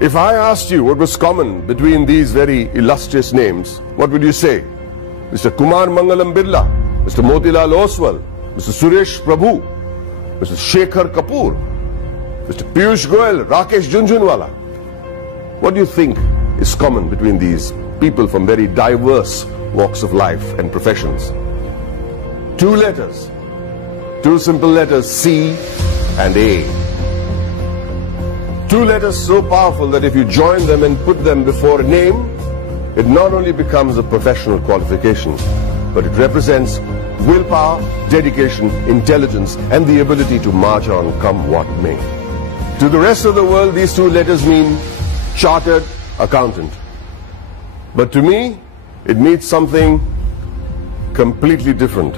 If I asked you what was common between these very illustrious names, what would you say? Mr. Kumar Mangalam Birla, Mr. Motilal Oswal, Mr. Suresh Prabhu, Mr. Shekhar Kapoor, Mr. Piyush Goyal, Rakesh Jhunjhunwala. What do you think is common between these people from very diverse walks of life and professions? Two letters, two simple letters, C and A. Two letters so powerful that if you join them and put them before a name, it not only becomes a professional qualification, but it represents willpower, dedication, intelligence, and the ability to march on come what may. To the rest of the world, these two letters mean chartered accountant. But to me, it means something completely different.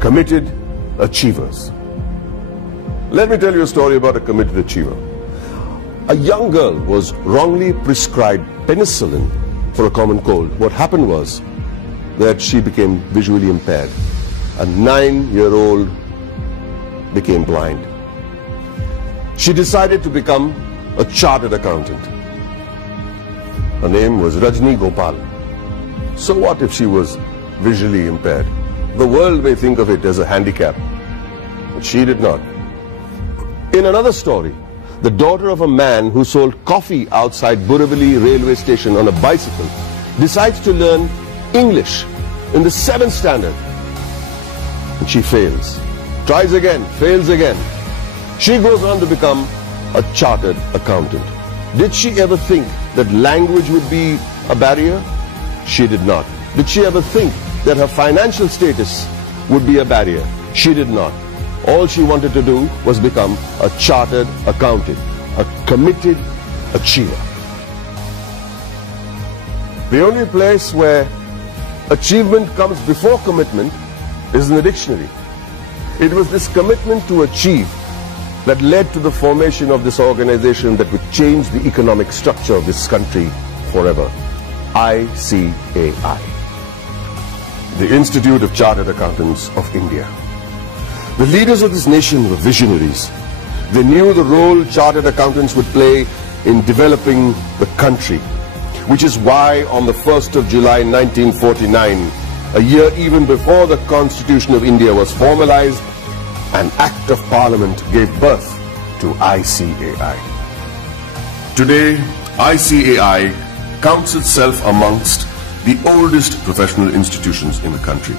Committed achievers. Let me tell you a story about a committed achiever. A young girl was wrongly prescribed penicillin for a common cold. What happened was that she became visually impaired. A 9-year-old became blind. She decided to become a chartered accountant. Her name was Rajni Gopal. So what if she was visually impaired? The world may think of it as a handicap, but she did not. In another story, the daughter of a man who sold coffee outside Borivali railway station on a bicycle decides to learn English in the 7th standard. And she fails. Tries again, fails again. She goes on to become a chartered accountant. Did she ever think that language would be a barrier? She did not. Did she ever think that her financial status would be a barrier? She did not. All she wanted to do was become a chartered accountant, a committed achiever. The only place where achievement comes before commitment is in the dictionary. It was this commitment to achieve that led to the formation of this organization that would change the economic structure of this country forever. ICAI, the Institute of Chartered Accountants of India. The leaders of this nation were visionaries. They knew the role chartered accountants would play in developing the country, which is why on the 1st of July 1949, a year even before the Constitution of India was formalized, an Act of Parliament gave birth to ICAI. Today, ICAI counts itself amongst the oldest professional institutions in the country.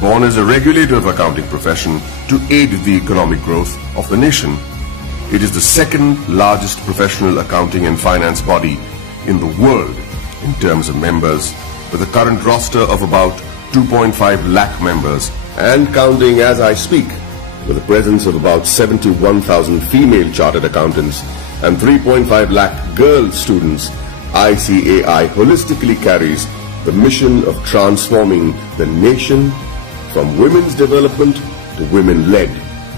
Born as a regulator of accounting profession to aid the economic growth of the nation, it is the second largest professional accounting and finance body in the world in terms of members, with a current roster of about 2.5 lakh members and counting as I speak, with a presence of about 71,000 female chartered accountants and 3.5 lakh girl students. ICAI holistically carries the mission of transforming the nation from women's development to women-led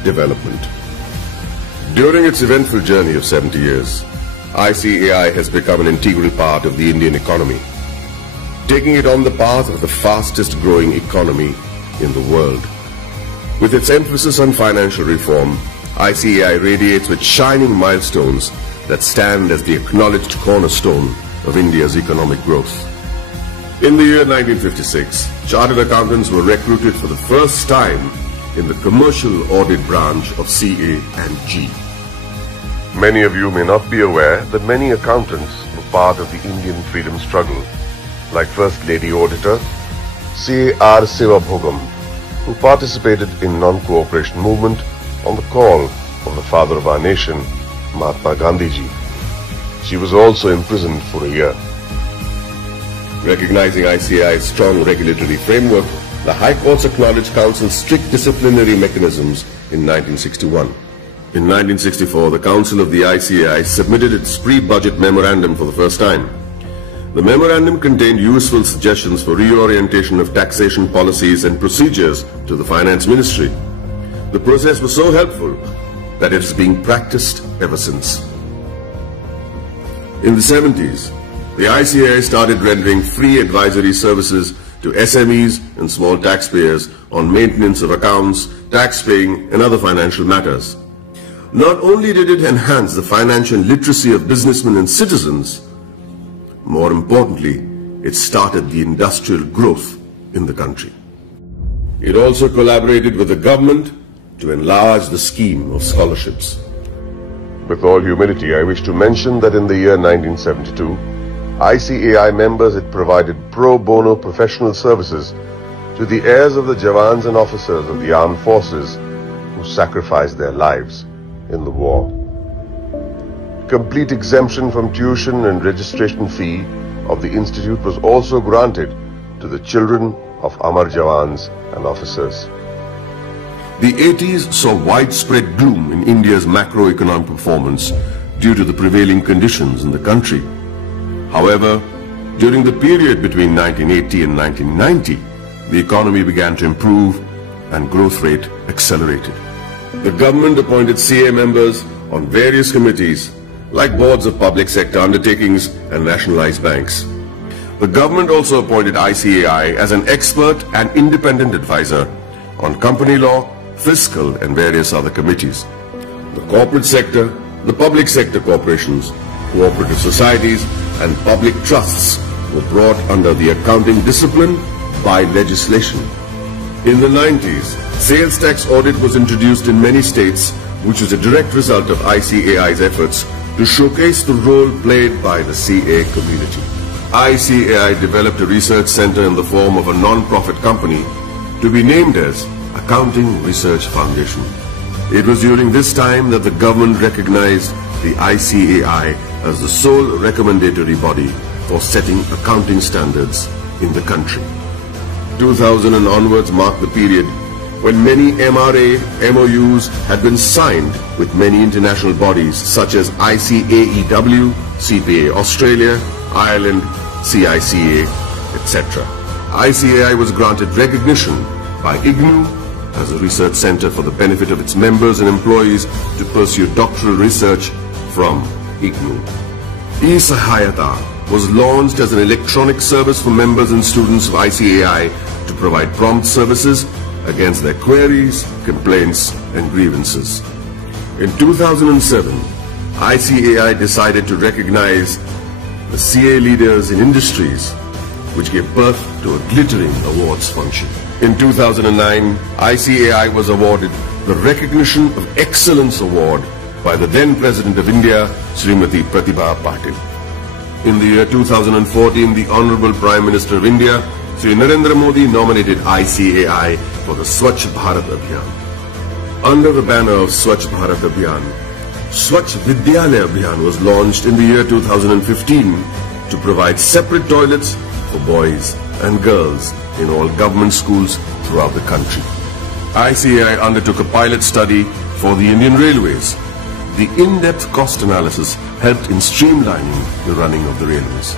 development. During its eventful journey of 70 years, ICAI has become an integral part of the Indian economy, taking it on the path of the fastest growing economy in the world. With its emphasis on financial reform, ICAI radiates with shining milestones that stand as the acknowledged cornerstone of India's economic growth. In the year 1956, chartered accountants were recruited for the first time in the commercial audit branch of CA and G. Many of you may not be aware that many accountants were part of the Indian freedom struggle, like First Lady Auditor C.R. Sivabhogam, who participated in non-cooperation movement on the call of the father of our nation, Mahatma Gandhi ji. She was also imprisoned for a year. Recognizing ICAI's strong regulatory framework, the High Courts acknowledged Council's strict disciplinary mechanisms in 1961. In 1964, the Council of the ICAI submitted its pre-budget memorandum for the first time. The memorandum contained useful suggestions for reorientation of taxation policies and procedures to the Finance Ministry. The process was so helpful that it is being practiced ever since. In the 70s, the ICAI started rendering free advisory services to SMEs and small taxpayers on maintenance of accounts, tax paying and other financial matters. Not only did it enhance the financial literacy of businessmen and citizens, more importantly, it started the industrial growth in the country. It also collaborated with the government to enlarge the scheme of scholarships. With all humility, I wish to mention that in the year 1972, ICAI members had provided pro bono professional services to the heirs of the Jawans and officers of the armed forces who sacrificed their lives in the war. Complete exemption from tuition and registration fee of the institute was also granted to the children of Amar Jawans and officers. The 80s saw widespread gloom in India's macroeconomic performance due to the prevailing conditions in the country. However, during the period between 1980 and 1990, the economy began to improve and growth rate accelerated. The government appointed CA members on various committees like boards of public sector undertakings and nationalized banks. The government also appointed ICAI as an expert and independent advisor on company law, fiscal and various other committees. The corporate sector, the public sector corporations, cooperative societies and public trusts were brought under the accounting discipline by legislation. In the 90s, sales tax audit was introduced in many states, which was a direct result of ICAI's efforts to showcase the role played by the CA community. ICAI developed a research center in the form of a non-profit company to be named as Accounting Research Foundation. It was during this time that the government recognized the ICAI as the sole recommendatory body for setting accounting standards in the country. 2000 and onwards marked the period when many MRA MOUs had been signed with many international bodies such as ICAEW, CPA Australia, Ireland, CICA, etc. ICAI was granted recognition by IGNU as a research center for the benefit of its members and employees to pursue doctoral research from IGNU. E-Sahayata was launched as an electronic service for members and students of ICAI to provide prompt services against their queries, complaints and grievances. In 2007, ICAI decided to recognize the CA leaders in industries, which gave birth to a glittering awards function. In 2009, ICAI was awarded the Recognition of Excellence Award by the then President of India, Srimati Pratibha Patil. In the year 2014, the Honorable Prime Minister of India, Sri Narendra Modi, nominated ICAI for the Swachh Bharat Abhiyan. Under the banner of Swachh Bharat Abhiyan, Swachh Vidyalaya Abhiyan was launched in the year 2015 to provide separate toilets for boys and girls in all government schools throughout the country. ICAI undertook a pilot study for the Indian Railways. The in-depth cost analysis helped in streamlining the running of the railways.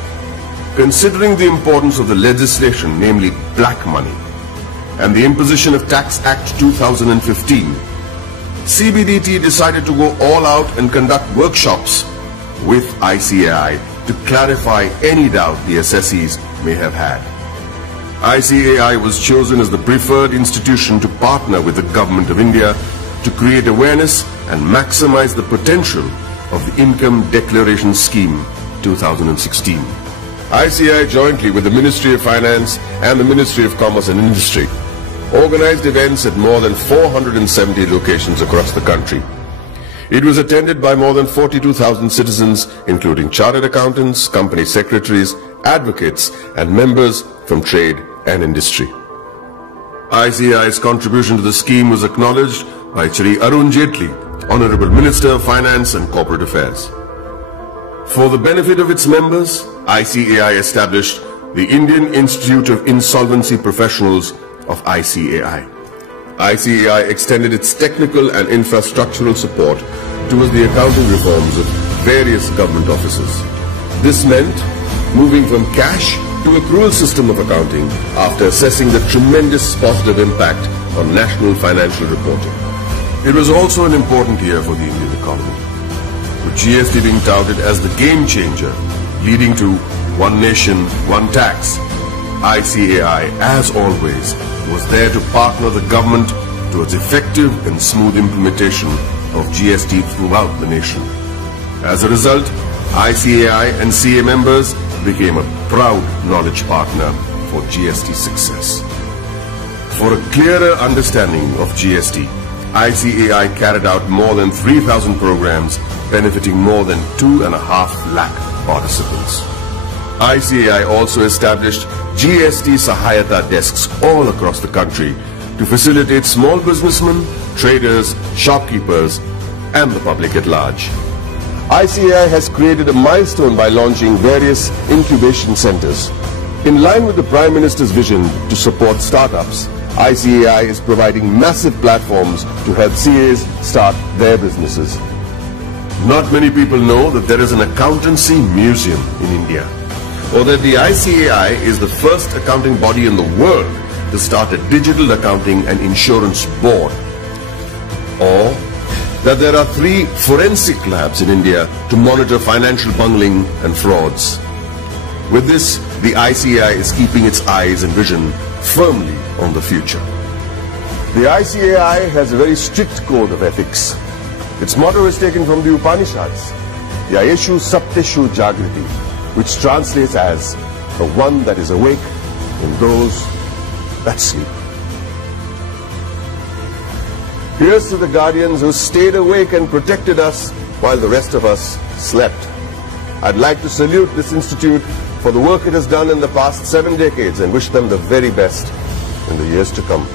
Considering the importance of the legislation, namely black money, and the imposition of Tax Act 2015, CBDT decided to go all out and conduct workshops with ICAI to clarify any doubt the assessees may have had. ICAI was chosen as the preferred institution to partner with the Government of India to create awareness and maximize the potential of the Income Declaration Scheme 2016. ICAI, jointly with the Ministry of Finance and the Ministry of Commerce and Industry, organized events at more than 470 locations across the country. It was attended by more than 42,000 citizens, including chartered accountants, company secretaries, advocates, and members from trade and industry. ICAI's contribution to the scheme was acknowledged by Shri Arun Jaitley, Honorable Minister of Finance and Corporate Affairs. For the benefit of its members, ICAI established the Indian Institute of Insolvency Professionals of ICAI. ICAI extended its technical and infrastructural support towards the accounting reforms of various government offices. This meant moving from cash to accrual system of accounting after assessing the tremendous positive impact on national financial reporting. It was also an important year for the Indian economy, with GST being touted as the game changer, leading to one nation, one tax. ICAI, as always, was there to partner the government towards effective and smooth implementation of GST throughout the nation. As a result, ICAI and CA members became a proud knowledge partner for GST success. For a clearer understanding of GST, ICAI carried out more than 3,000 programs benefiting more than 2.5 lakh participants. ICAI also established GST Sahayata desks all across the country to facilitate small businessmen, traders, shopkeepers and the public at large. ICAI has created a milestone by launching various incubation centers. In line with the Prime Minister's vision to support startups, ICAI is providing massive platforms to help CAs start their businesses. Not many people know that there is an accountancy museum in India, or that the ICAI is the first accounting body in the world to start a digital accounting and insurance board, or that there are 3 forensic labs in India to monitor financial bungling and frauds. With this, the ICAI is keeping its eyes and vision firmly on the future. The ICAI has a very strict code of ethics. Its motto is taken from the Upanishads, Yayeshu Sapteshu Jagriti, which translates as the one that is awake in those that sleep. Here's to the guardians who stayed awake and protected us while the rest of us slept. I'd like to salute this institute for the work it has done in the past 7 decades and wish them the very best in the years to come.